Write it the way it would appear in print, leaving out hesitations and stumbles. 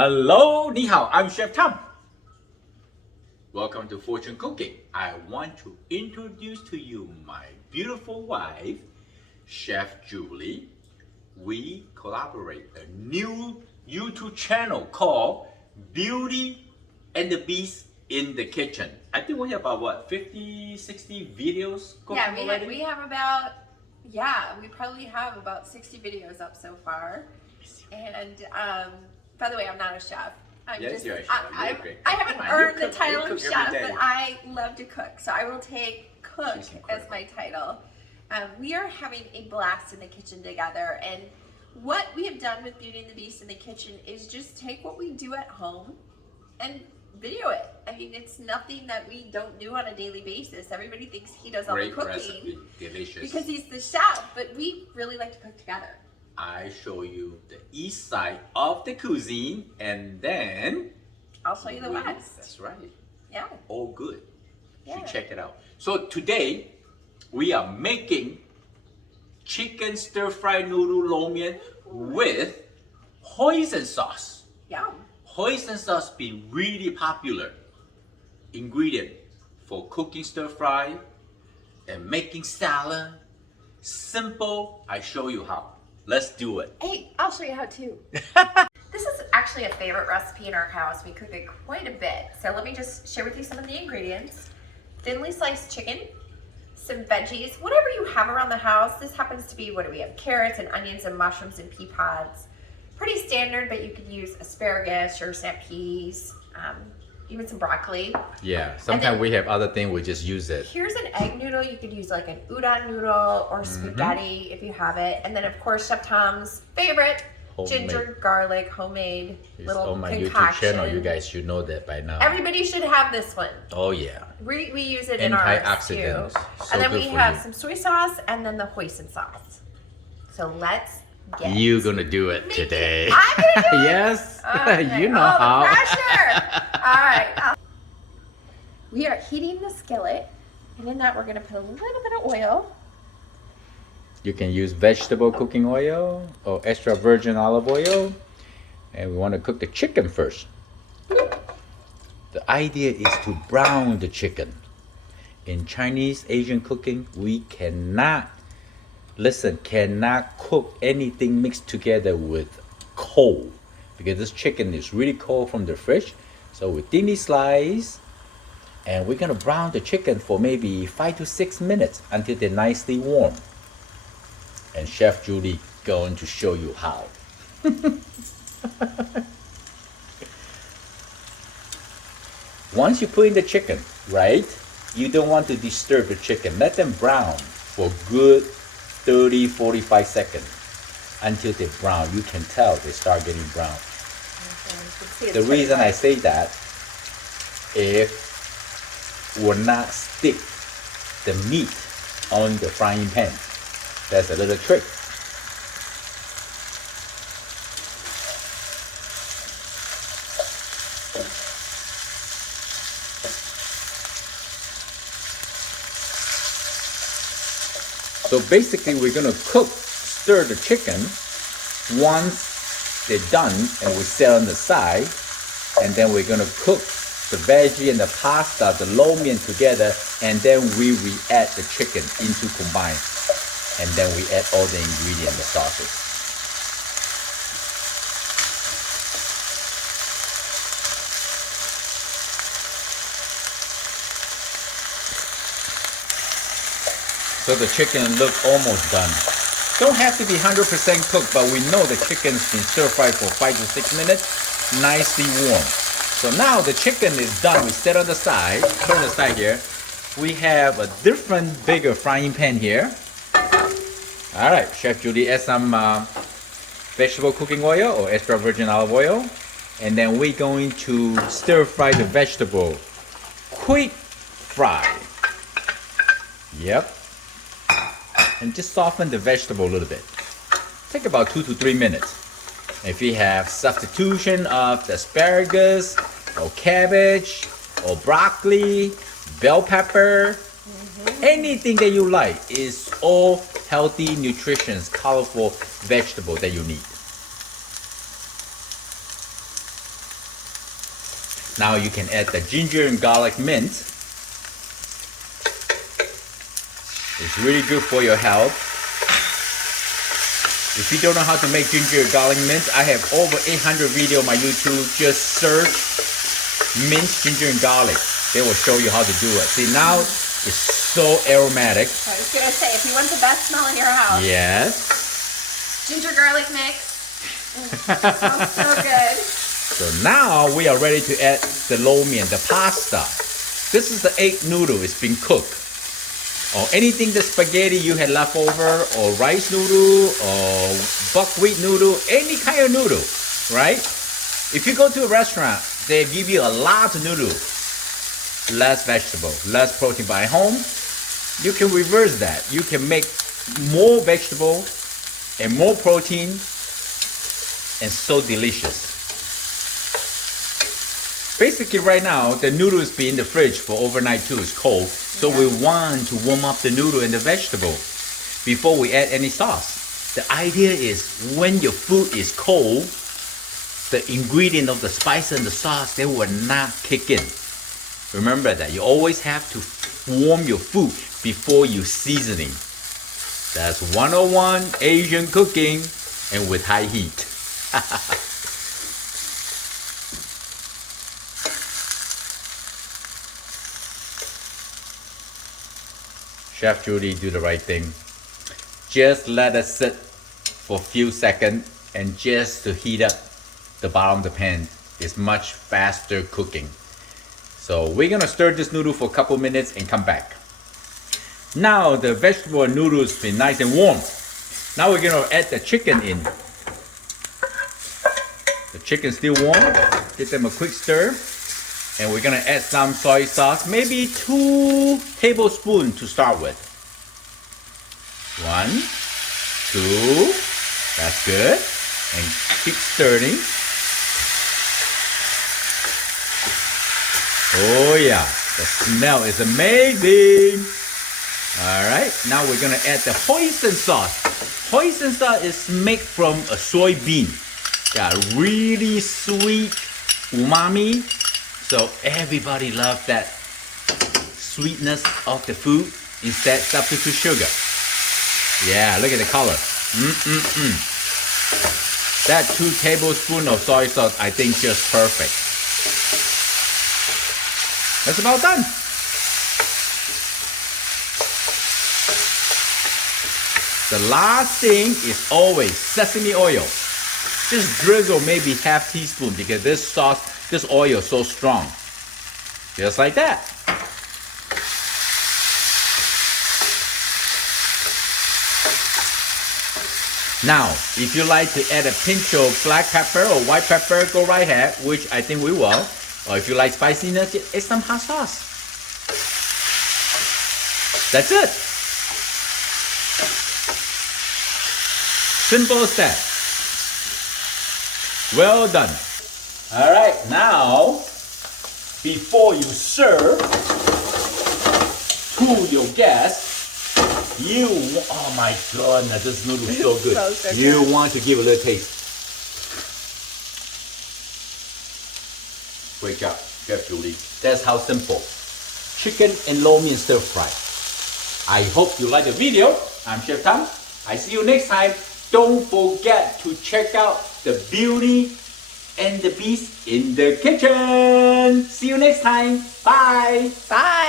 Hello, ni hao, I'm Chef Tom. Welcome to Fortune Cooking. I want to introduce to you my beautiful wife, Chef Julie. We collaborate a new YouTube channel called Beauty and the Beast in the Kitchen. I think we have about what, 50, 60 videos cooking already? We probably have about 60 videos up so far. And by the way, I'm not a chef. You're a chef. I haven't earned the title of chef, but I love to cook. So I will take cook as my title. We are having a blast in the kitchen together. And what we have done with Beauty and the Beast in the Kitchen is just take what we do at home and video it. I mean, it's nothing that we don't do on a daily basis. Everybody thinks he does all the cooking. Recipe. Delicious. Because he's the chef, but we really like to cook together. I show you the east side of the cuisine, and then I'll show you the west. That's right. Yeah. All good. Yeah. You check it out. So today we are making chicken stir-fry noodle lo mein with hoisin sauce. Yum. Hoisin sauce been really popular ingredient for cooking stir-fry and making salad. Simple. I show you how. Let's do it. Hey, I'll show you how too. This is actually a favorite recipe in our house. We cook it quite a bit. So let me just share with you some of the ingredients. Thinly sliced chicken, some veggies, whatever you have around the house. This happens to be, what do we have? Carrots and onions and mushrooms and pea pods. Pretty standard, but you could use asparagus or snap peas, even some broccoli. Yeah, sometimes we have other things, we just use it. Here's an egg noodle. You could use like an udon noodle or spaghetti if you have it. And then of course, Chef Tom's favorite, ginger garlic, homemade little on my concoction. YouTube channel, you guys should know that by now. Everybody should have this one. Oh yeah. We use it in ours too. Antioxidants. So and then good we for have you. some soy sauce and then the hoisin sauce. So let's get You're gonna do it today. I'm gonna do it? Yes. Okay. You know the how. pressure. All right. We are heating the skillet, and in that we're gonna put a little bit of oil. You can use vegetable cooking oil or extra virgin olive oil. And we want to cook the chicken first. The idea is to brown the chicken. In Chinese Asian cooking, we cannot cook anything mixed together with cold, because this chicken is really cold from the fridge. So we thinly slice, and we're gonna brown the chicken for maybe 5 to 6 minutes until they're nicely warm. And Chef Julie going to show you how. Once you put in the chicken, right, you don't want to disturb the chicken. Let them brown for good 30-45 seconds until they brown. You can tell they start getting brown. The reason I say that, if will not stick the meat on the frying pan. That's a little trick. So basically we're gonna stir the chicken. Once they're done, and we set on the side, and then we're gonna cook the veggie and the pasta, the lo mein together, and then we add the chicken into combine. And then we add all the ingredients, the sauces. So the chicken look almost done. Don't have to be 100% cooked, but we know the chicken's been stir-fried for 5 to 6 minutes, nicely warm. So now the chicken is done. We set on the side, turn the side here. We have a different, bigger frying pan here. All right, Chef Julie, add some vegetable cooking oil or extra virgin olive oil. And then we're going to stir fry the vegetable. Quick fry. Yep. And just soften the vegetable a little bit. Take about 2 to 3 minutes. If you have substitution of the asparagus or cabbage or broccoli, bell pepper, anything that you like is all healthy, nutritious, colorful vegetable that you need. Now you can add the ginger and garlic mint. It's really good for your health. If you don't know how to make ginger and garlic mint, I have over 800 videos on my YouTube. Just search minced ginger and garlic. They will show you how to do it. See, now it's so aromatic. I was gonna say, if you want the best smell in your house. Yes. Ginger garlic mix. Smells so good. So now we are ready to add the lo mein, the pasta. This is the egg noodle. It's been cooked. Or anything the spaghetti you had left over, or rice noodle, or buckwheat noodle, any kind of noodle, right? If you go to a restaurant, they give you a lot of noodle, less vegetable, less protein. But at home, you can reverse that. You can make more vegetable and more protein, and so delicious. Basically right now, the noodles be in the fridge for overnight too. It's cold. So we want to warm up the noodle and the vegetable before we add any sauce. The idea is when your food is cold, the ingredient of the spice and the sauce, they will not kick in. Remember that. You always have to warm your food before you seasoning. That's 101 Asian cooking and with high heat. Chef Judy do the right thing. Just let it sit for a few seconds and just to heat up the bottom of the pan. Is much faster cooking. So we're gonna stir this noodle for a couple minutes and come back. Now the vegetable and noodles been nice and warm. Now we're gonna add the chicken in. The chicken's still warm. Give them a quick stir. And we're gonna add some soy sauce, maybe 2 tablespoons to start with. 1, 2, that's good. And keep stirring. Oh yeah, the smell is amazing. All right, now we're gonna add the hoisin sauce. Hoisin sauce is made from a soybean. Got really sweet umami. So everybody loves that sweetness of the food instead substitute sugar. Yeah, look at the color. That 2 tablespoons of soy sauce, I think just perfect. That's about done. The last thing is always sesame oil. Just drizzle maybe half teaspoon because this sauce, this oil is so strong. Just like that. Now, if you like to add a pinch of black pepper or white pepper, go right ahead, which I think we will. Or if you like spiciness, add some hot sauce. That's it. Simple as that. Well done. All right, now, before you serve to your guests, oh my goodness, this noodle is so good. So you want to give a little taste. Great job, Chef Julie. That's how simple. Chicken and lo mein stir fry. I hope you like the video. I'm Chef Tom. I see you next time. Don't forget to check out the Beauty and the Beast in the kitchen. See you next time. Bye. Bye.